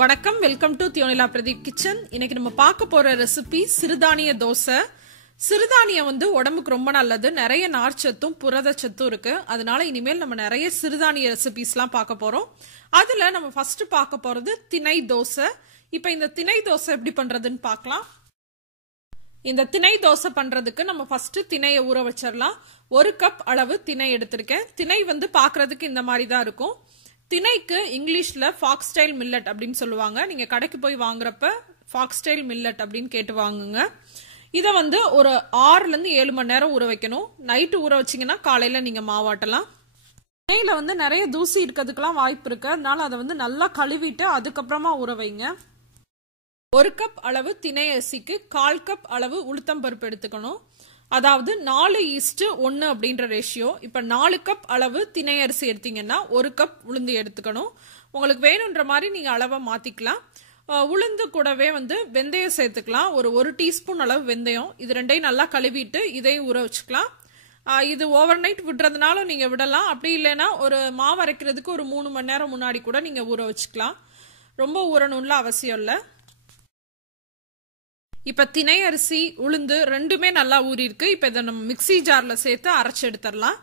வணக்கம், welcome to Thiyonila pradeep kitchen. இன்னைக்கு நம்ம பார்க்க போற ரெசிபி சிறுதானிய தோசை. சிறுதானியம் உடம்புக்கு ரொம்ப நல்லது. நிறைய நார்ச்சத்தும் புரதச்சத்தும் இருக்கு. அதனால இனிமேல் நம்ம நிறைய சிறுதானிய ரெசிபிஸ்லாம் பார்க்க போறோம். அதுல நம்ம ஃபர்ஸ்ட் பார்க்க போறது திணை தோசை. இப்போ இந்த திணை தோசை எப்படி பண்றதுன்னு பார்க்கலாம். இந்த திணை தோசை பண்றதுக்கு நம்ம ஃபர்ஸ்ட் திணையை ஊற வச்சிடலாம். 1 கப் அளவு திணை எடுத்திருக்கேன். திணை பார்க்கிறதுக்கு இந்த மாதிரி தான் இருக்கும். திணைக்கு இங்கிலீஷ்ல Foxtail millet அப்படின்னு சொல்லுவாங்க. நீங்க கடைக்கு போய் வாங்குறப்ப Foxtail millet அப்படின்னு கேட்டு வாங்குங்க. இதை ஒரு 6 ல இருந்து 7 மணி நேரம் ஊற வைக்கணும். நைட்டு ஊற வச்சீங்கன்னா காலையில நீங்க மாவாட்டலாம். திணையில நிறைய தூசி இருக்கிறதுக்கெல்லாம் வாய்ப்பு இருக்கு. அதனால அதை நல்லா கழுவிட்டு அதுக்கப்புறமா ஊற வைங்க. 1 கப் அளவு திணை அரிசிக்கு 1/4 கப் அளவு உளுத்தம் பருப்பு எடுத்துக்கணும். அதாவது 4:1 அப்படின்ற ரேஷியோ. இப்ப 4 கப் அளவு திணை அரிசி எடுத்தீங்கன்னா 1 கப் உளுந்து எடுத்துக்கணும். உங்களுக்கு வேணும்ன்ற மாதிரி நீங்க அளவை மாத்திக்கலாம். உளுந்து கூடவே வெந்தயம் சேர்த்துக்கலாம். ஒரு டீஸ்பூன் அளவு வெந்தயம். இது ரெண்டையும் நல்லா கழுவிட்டு இதையும் ஊற வச்சுக்கலாம். இது ஓவர் நைட் விடுறதுனால நீங்க விடலாம். அப்படி இல்லைன்னா ஒரு மாவு அரைக்கிறதுக்கு ஒரு 3 மணி நேரம் முன்னாடி கூட நீங்க ஊற வச்சுக்கலாம். ரொம்ப ஊறணும்ல அவசியம் இல்லை. இப்ப திணை அரிசி உளுந்து ரெண்டுமே நல்லா ஊறி இருக்கு. இப்ப இதை நம்ம மிக்ஸி ஜார்ல சேர்த்து அரைச்சு எடுத்துடலாம்.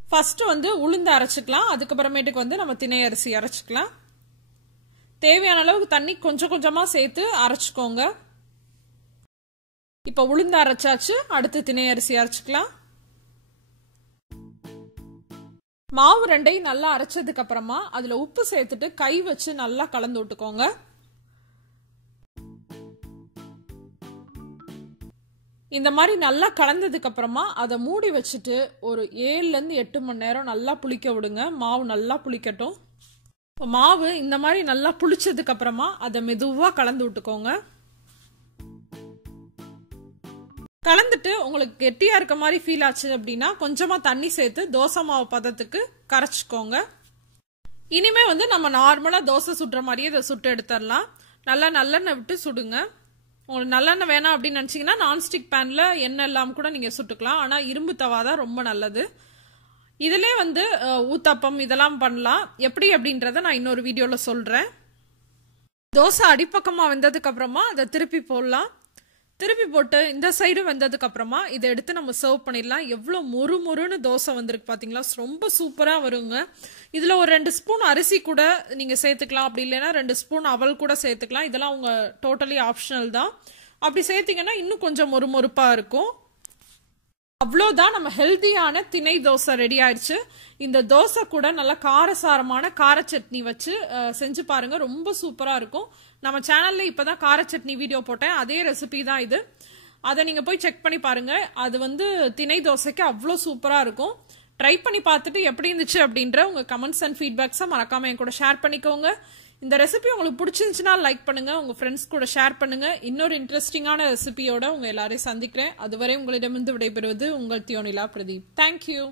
ஃபர்ஸ்ட் உளுந்து அரைச்சுக்கலாம். அதுக்கப்புறமேட்டுக்கு நம்ம திணை அரிசி அரைச்சுக்கலாம். தேவையான அளவுக்கு தண்ணி கொஞ்சம் கொஞ்சமா சேர்த்து அரைச்சுக்கோங்க. இப்ப உளுந்து அரைச்சாச்சு. அடுத்து திணை அரிசி அரைச்சுக்கலாம். மாவு ரெண்டையும் நல்லா அரைச்சதுக்கு அப்புறமா அதுல உப்பு சேர்த்துட்டு கை வச்சு நல்லா கலந்து விட்டுக்கோங்க. இந்த மாதிரி நல்லா கலந்ததுக்கு அப்புறமா அதை மூடி வச்சுட்டு ஒரு 7 ல இருந்து 8 மணி நேரம் நல்லா புளிக்க விடுங்க. மாவு நல்லா புளிக்கட்டும். மாவு இந்த மாதிரி நல்லா புளிச்சதுக்கு அப்புறமா அதை மெதுவா கலந்து விட்டுக்கோங்க. கலந்துட்டு உங்களுக்கு கெட்டியா இருக்க மாதிரி ஃபீல் ஆச்சு அப்படின்னா கொஞ்சமா தண்ணி சேர்த்து தோசை மாவு பதத்துக்கு கரைச்சிக்கோங்க. இனிமே நம்ம நார்மலா தோசை சுடுற மாதிரியே இதை சுட்டு எடுத்துடலாம். நல்லா நல்லெண்ணெய் விட்டு சுடுங்க. உங்களுக்கு நல்லெண்ணெய் வேணாம் அப்படின்னு நினைச்சீங்கன்னா நான்ஸ்டிக் பேன்ல எண்ணெய் இல்லாம கூட நீங்க சுட்டுக்கலாம். ஆனா இரும்பு தவாதான் ரொம்ப நல்லது. இதுலயே ஊத்தாப்பம் இதெல்லாம் பண்ணலாம். எப்படி அப்படின்றத நான் இன்னொரு வீடியோல சொல்றேன். தோசை அடிப்பக்கமா வெந்ததுக்கு அப்புறமா அதை திருப்பி போடலாம். திருப்பி போட்டு இந்த சைடு வெந்ததுக்கு அப்புறமா இதை எடுத்து நம்ம சர்வ் பண்ணிடலாம். எவ்வளவு மொறு மொறுன்னு தோசை வந்திருக்கு பாத்தீங்களா? ரொம்ப சூப்பரா வருங்க. இதுல ஒரு 2 ஸ்பூன் அரிசி கூட நீங்க சேர்த்துக்கலாம். அப்படி இல்லைன்னா 2 ஸ்பூன் அவல் கூட சேர்த்துக்கலாம். இதெல்லாம் உங்க டோட்டலி ஆப்ஷனல் தான். அப்படி சேர்த்தீங்கன்னா இன்னும் கொஞ்சம் மொறுமொறுப்பா இருக்கும். அவ்வளோதான், நம்ம ஹெல்தியான திணை தோசை ரெடி ஆயிடுச்சு. இந்த தோசை கூட நல்லா காரசாரமான கார சட்னி வச்சு செஞ்சு பாருங்க. ரொம்ப சூப்பரா இருக்கும். நம்ம சேனல்ல இப்பதான் கார சட்னி வீடியோ போட்டேன். அதே ரெசிபி தான் இது. அதை நீங்க போய் செக் பண்ணி பாருங்க. அது திணை தோசைக்கு அவ்வளோ சூப்பரா இருக்கும். ட்ரை பண்ணி பார்த்துட்டு எப்படி இருந்துச்சு அப்படின்ற உங்க கமெண்ட்ஸ் அண்ட் ஃபீட்பேக்ஸை மறக்காம என் கூட ஷேர் பண்ணிக்கோங்க. இந்த ரெசிபி உங்களுக்கு பிடிச்சிருந்துச்சுன்னா லைக் பண்ணுங்க. உங்க ஃப்ரெண்ட்ஸ் கூட ஷேர் பண்ணுங்க. இன்னொரு இன்ட்ரெஸ்டிங்கான ரெசிபியோட உங்க எல்லாரையும் சந்திக்கிறேன். அதுவரை உங்களிடமிருந்து விடைபெறுவது உங்கள் தியோனிலா பிரதீப். தேங்க்யூ.